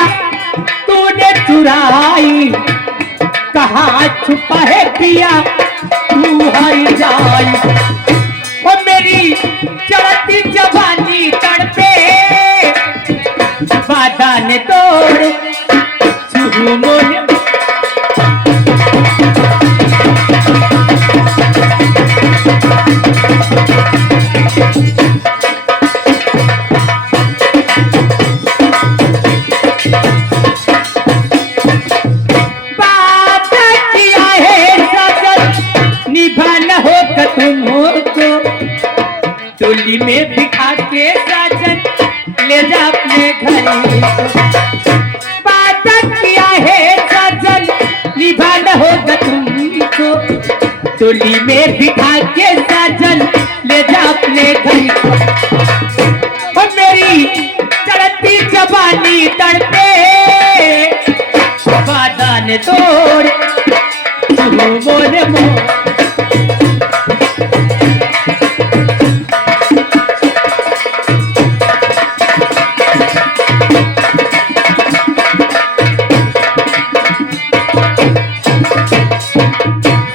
तूने चुराई, कहाँ छुपा है पिया तू हर जाई। ओ मेरी चढ़ती जवानी तड़पे, बाधा ने तोड़ चूमो ने। बाधा किया है सजन, निभाना होगा तुमको, टोली में बिठा के साजन ले जा अपने घर। बाधा किया है साजन, निभाना होगा तुमको, टोली में बिठा के साजन ले जा अपने घर। और मेरी चढ़ती जवानी तड़पे, बाधा ने तोड़ चूमो ने मोड़।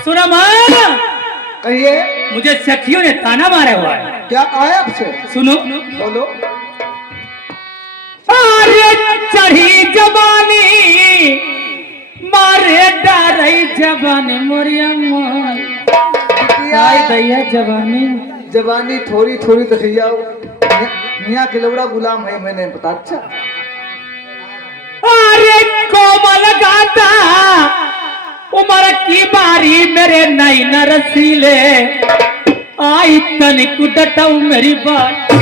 सुना मां, कहिए, मुझे सखियों ने ताना मारा हुआ है। क्या कहा है आपसे? सुनो, बोलो। अरे चढ़ी जवानी मारे डरई जवानी मोरिया माई, आई दैया जवानी। जवानी थोड़ी थोड़ी तो भैया मियाँ के लौड़ा गुलाम है, मैंने पता। अच्छा, अरे कोमल गाता उमर की बारी मेरे नई न रसीले, आई तनिक डटाऊ मेरी बात।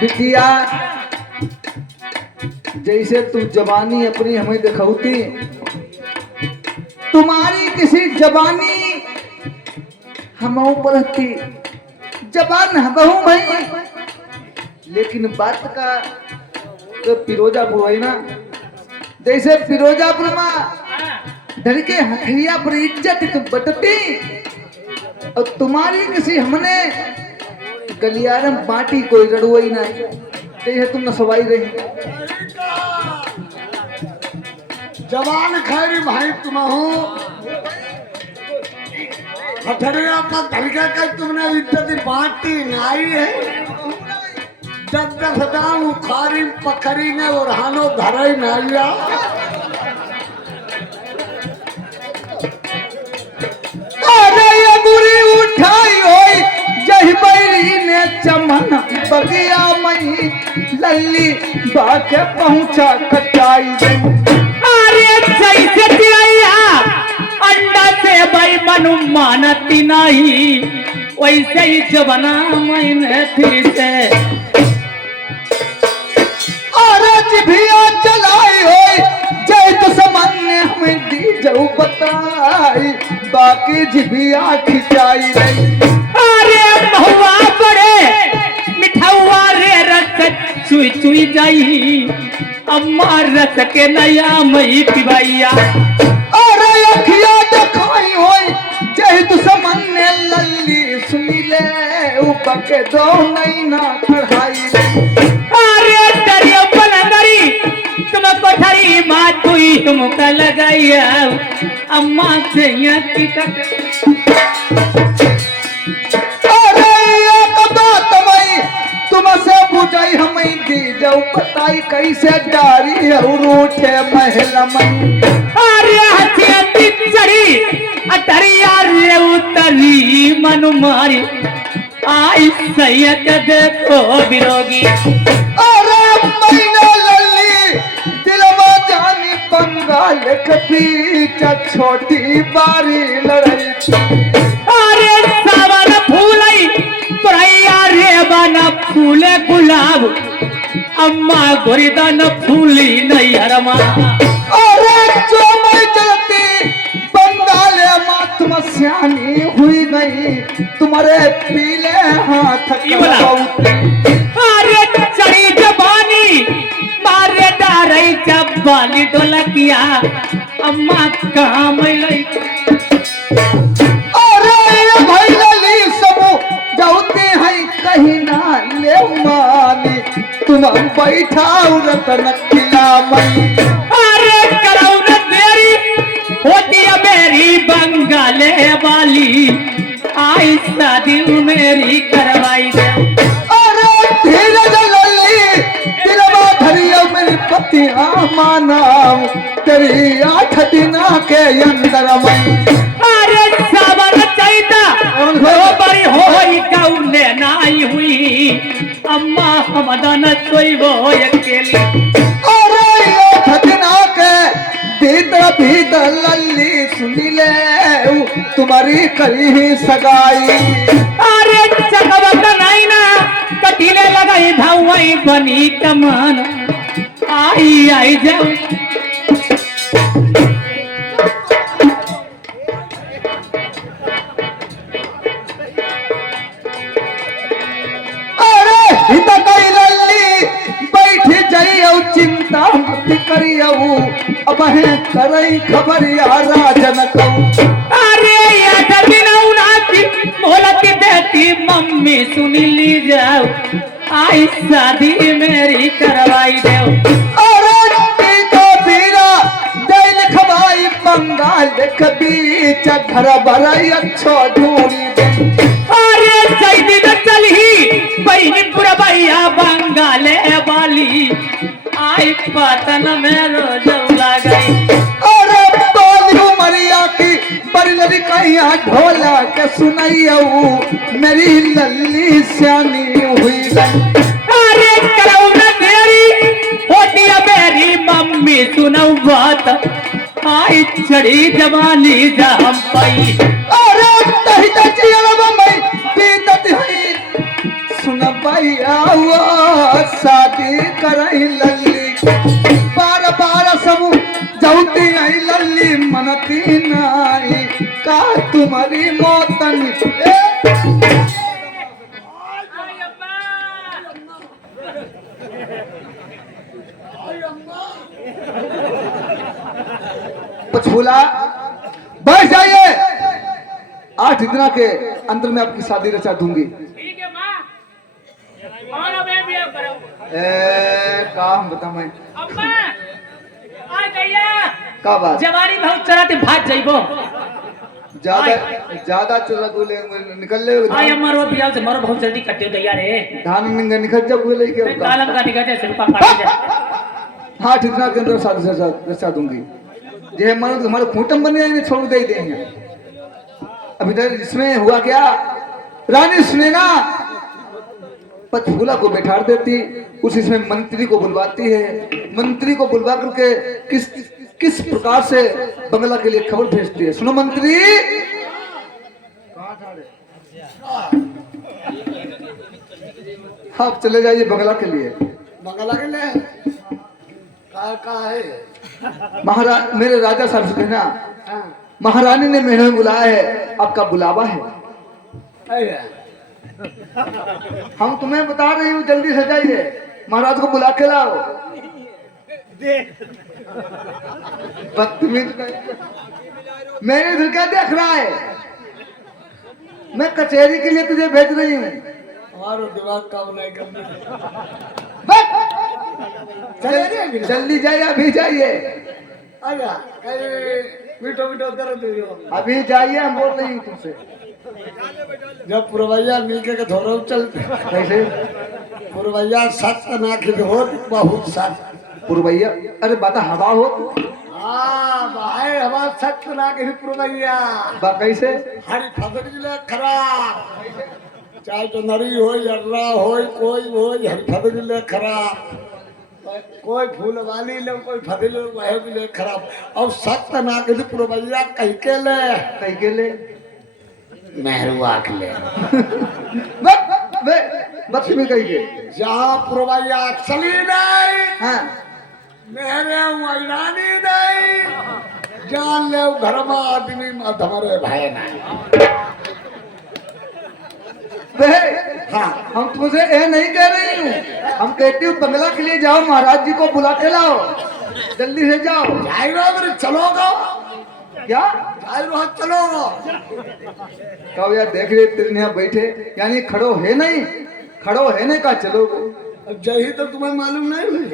बिटिया, जैसे तू जवानी अपनी हमें दिखौती, तुम्हारी किसी जवानी हम पढ़ती, जबान हबहू भाई, लेकिन बात का तो फिरोजापुर है ना। जैसे फिरोजापुर में धड़के हथरिया पर इज्जत तो बटती, और तुम्हारी किसी हमने गलियारम बाटी कोई रड़ुई ना, जैसे तुम नसवाई रही। जवान खैरी भाई तुम हो, हथड़िया पर धड़के का तुमने इज्जत बांटी नाई है। जब दाम उखारी पकड़ी ने और हानो धरई नाइया। जाना। बगिया मई लल्ली बाके पहुंचा कटाई अरे जैसे चिड़ैया अंडा से भाई मनु मानती नहीं, वैसे ही जबना मैंने फिर से अरे जिभिया चलाई होई जय तो सामान्य हमें दी जाऊ बताई बाकी जिभिया खिंचाई नहीं। अरे महुआ बड़े मिठावा रे रस चुई चुई जाई, अम्मा रस के नया मई पिबाइया। अरे अखिया दिखाई होई जय तो सामान्य लल्ली सुनी ले ऊपर के दो नहीं ना खड़ाई अरे दरिया पलंदरी तुम कोठरी मात हुई तुमका लगाइया, अम्मा से यहाँ की अरे एक बात मई तुमसे बुझाई हमें दी जाऊ बताई कैसे डारी और उठे महल मई। अरे हथिया चढ़ी अटरिया रे उतरी मनु मारी, आई सैयद देखो बिरोगी। अरे मैना लल्ली दिलवा जानी बंगाल के पीछे छोटी बारी लड़ाई। अरे सावन फूलई तोरैया रे बना फूले गुलाब, अम्मा गोरीदान फूली नहीं हरमा। अरे जो मैं चलती बंगाल मात मस्यानी हुई गई तुम्हारे पीले हाथ ये बोला। अरे चढ़ी जबानी मारे डारई जब बाली ढोलकिया, अम्मा कहाँ मिलई। अरे ये भाई लली सबू जाते हैं कहीं ना ले मानी तुम बैठा रतन किला मई। अरे कराऊ न देरी होती है मेरी बंगाले वाली, आई शादी मेरी करवाई दे। अरे धीरज लल्ली दिलवा धरियो मेरी पतिया माना तेरी 8 दिना के अंदर मई। अरे सावन चैता हो बड़ी होई कौने नाई हुई, अम्मा हमदन सोईबो अकेली। अरे 8 दिना के भीतर भीतर लल्ली सुनी ले तुम्हारी करी ही सगाई। अरे चकवा कनाई ना कटीले लगाई धावई बनी कमान, आई आई जाओ। अरे हित कई लल्ली बैठ जाइयो चिंता मत करियो अब है करई खबरिया राजन कहू। अरे या दिनऊ नाची मोलती देती मम्मी सुनी ली जाओ, आई शादी मेरी करवाई दे। अरे टीका पीरा दिल खबाई बंगाल के बीच घर भराई अच्छो ढूंढी दे। अरे सैदी न चलही बहनी पूरा भैया बंगाले वाली, आई पतन में रोज गई। अरे बोली मरिया की बड़ी लड़ी कहिया ढोला के सुनाइयो मेरी लल्ली सियानी हुई गई। अरे करो न देरी होती है मेरी मम्मी सुनऊ बात, आई चढ़ी जवानी जा हम पाई। अरे तही तही अलवा मई बीतत है सुन भैया वो शादी करई लल्ली बार बार सब जाऊती आई लल्ली मनती नाई का तुम्हारी मौतन पछूला बैठ जाइए 8 दिन के अंदर में आपकी शादी रचा दूंगी। ठीक है माँ, और अब ये भी करो। काम बता मैं अम्मा आ गया का बात जवानी बहुत चराते भाग जाइबो। ज्यादा ज्यादा चला गोले निकल ले आई अम्मा रो पिया से मरो बहुत जल्दी कट्टे तो यार है धान निकल जा गोले के कालम का निकलते सिर पर फाड़ दे। 8 दिन के अंदर शादी रचा दूंगी। जे मन तुम्हारे खूंटम बन जाएंगे छोड़ दे देंगे। अभी तक इसमें हुआ क्या रानी सुने ना पथफूला को बैठा देती, उस इसमें मंत्री को बुलवाती है, मंत्री को बुलवा करके किस किस प्रकार से बंगला के लिए खबर भेजती है। सुनो मंत्री, आप चले जाइए बंगला के लिए। बंगला के लिए कहाँ है? महाराज मेरे राजा साहब से कहना हाँ। महारानी ने मेरे बुलाया है, आपका बुलावा है। अरे, हम तुम्हें बता रही हूँ, जल्दी से जाइए, महाराज को बुला के लाओ। बदतमीज, मेरे इधर क्या देख रहा है? मैं कचहरी के लिए तुझे भेज रही हूँ। हमारा दिमाग काम नहीं करने। जल्दी जाइए, अभी जाइए, आजा, कहीं मीठो मीठो दर्द हो। अभी जाइए, हम बोल रही हूँ तुमसे। जब पुरवैया मिलके के थोड़ा चलते कैसे? पुरवैया सच ना खिल हो बहुत सच। पुरवैया, अरे बाता हवा हो हाँ भाई हमारा सच ना खिल पुरवैया। बा कैसे? हरी फसल जिले खराब, चाहे तो नरी हो यर्रा हो कोई हो, हरी फसल जिले खराब, कोई फूल वाली ले कोई फतिल ले वह भी ले खराब। और सच ना खिल पुरवैया कह के ले मेहरू आख ले। बस में कहिए। जहाँ पुरवैया चली नहीं हाँ, मेरे मैदानी नहीं, जान ले घर में आदमी मत हमारे भाई नहीं। हाँ, हम तुमसे ये नहीं कह रही हूँ, हम कहती हूँ बंगला के लिए जाओ, महाराज जी को बुला के लाओ, जल्दी से जाओ। जाएगा मेरे चलोगा क्या जाएगा चलोगा? कहो यार, देख रहे तेरे यहाँ बैठे, यानी खड़ो है नहीं, खड़ो है नहीं, कहा चलोगे? अब जही तो तुम्हें मालूम नहीं हुई।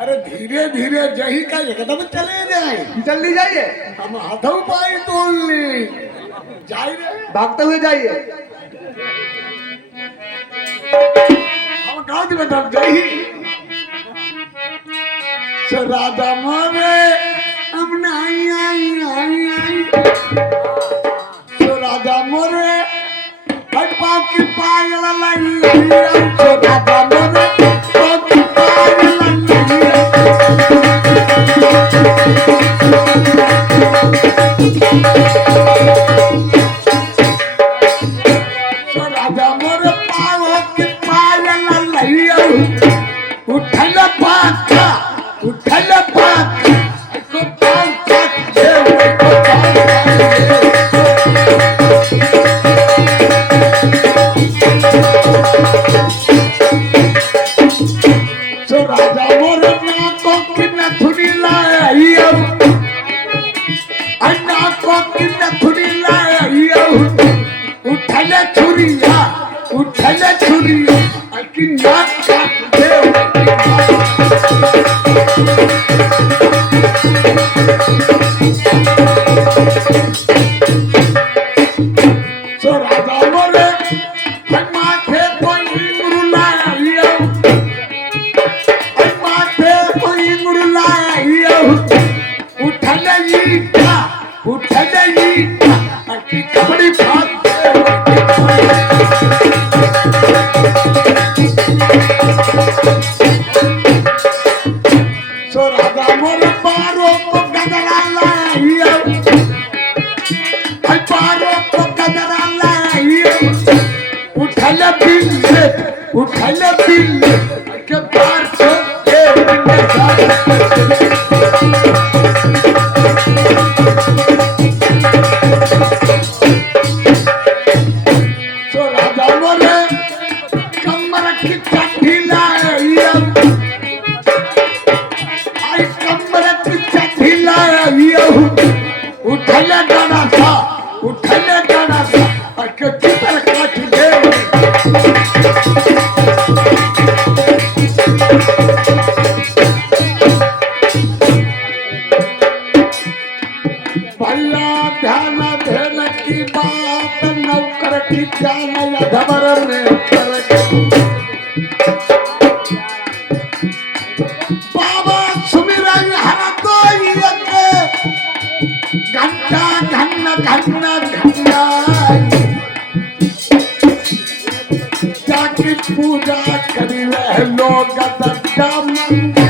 अरे धीरे धीरे जही का एकदम चले जाए। जल्दी जाइए, हम हाथों पाई तोड़नी जाए रे। भागते हुए जाइए। हम गाँव में डर जही सो राजा मोरे हम नहीं आई सो राजा मोरे हट पाप की पायल लगी सो राजा मोरे पाप की पायल लगी सो राजा मोरे पाप की पायल लगी उठल पाका उठल पाका को पाँव काट दे को पाँव काट दे। सो राजा मोर ना को किन्ना थुनी लाई अन्ना को किन्ना थुनी लाई उठले छुरिया किन्ना काट दे। सो राजा मोरे माथे कोई मुरुलाया माथे कोई मुरुलाया उठले की कबड़ी फाड़ सो राजा मोरे पारो को गदरा लाया पारो को गदरा लाया उठले बिल्ले के पार छो सो राजा मोरे कमर की चट्टी लाया आई कमर की चट्टी लाया उठले गाना था और के चितर काट दे। भैया ध्यान देने की बात नौकर की जान अधवर में बाबा सुमिरन हर कोई घंटा जाके की पूजा करी लोग दत्ता मंदिर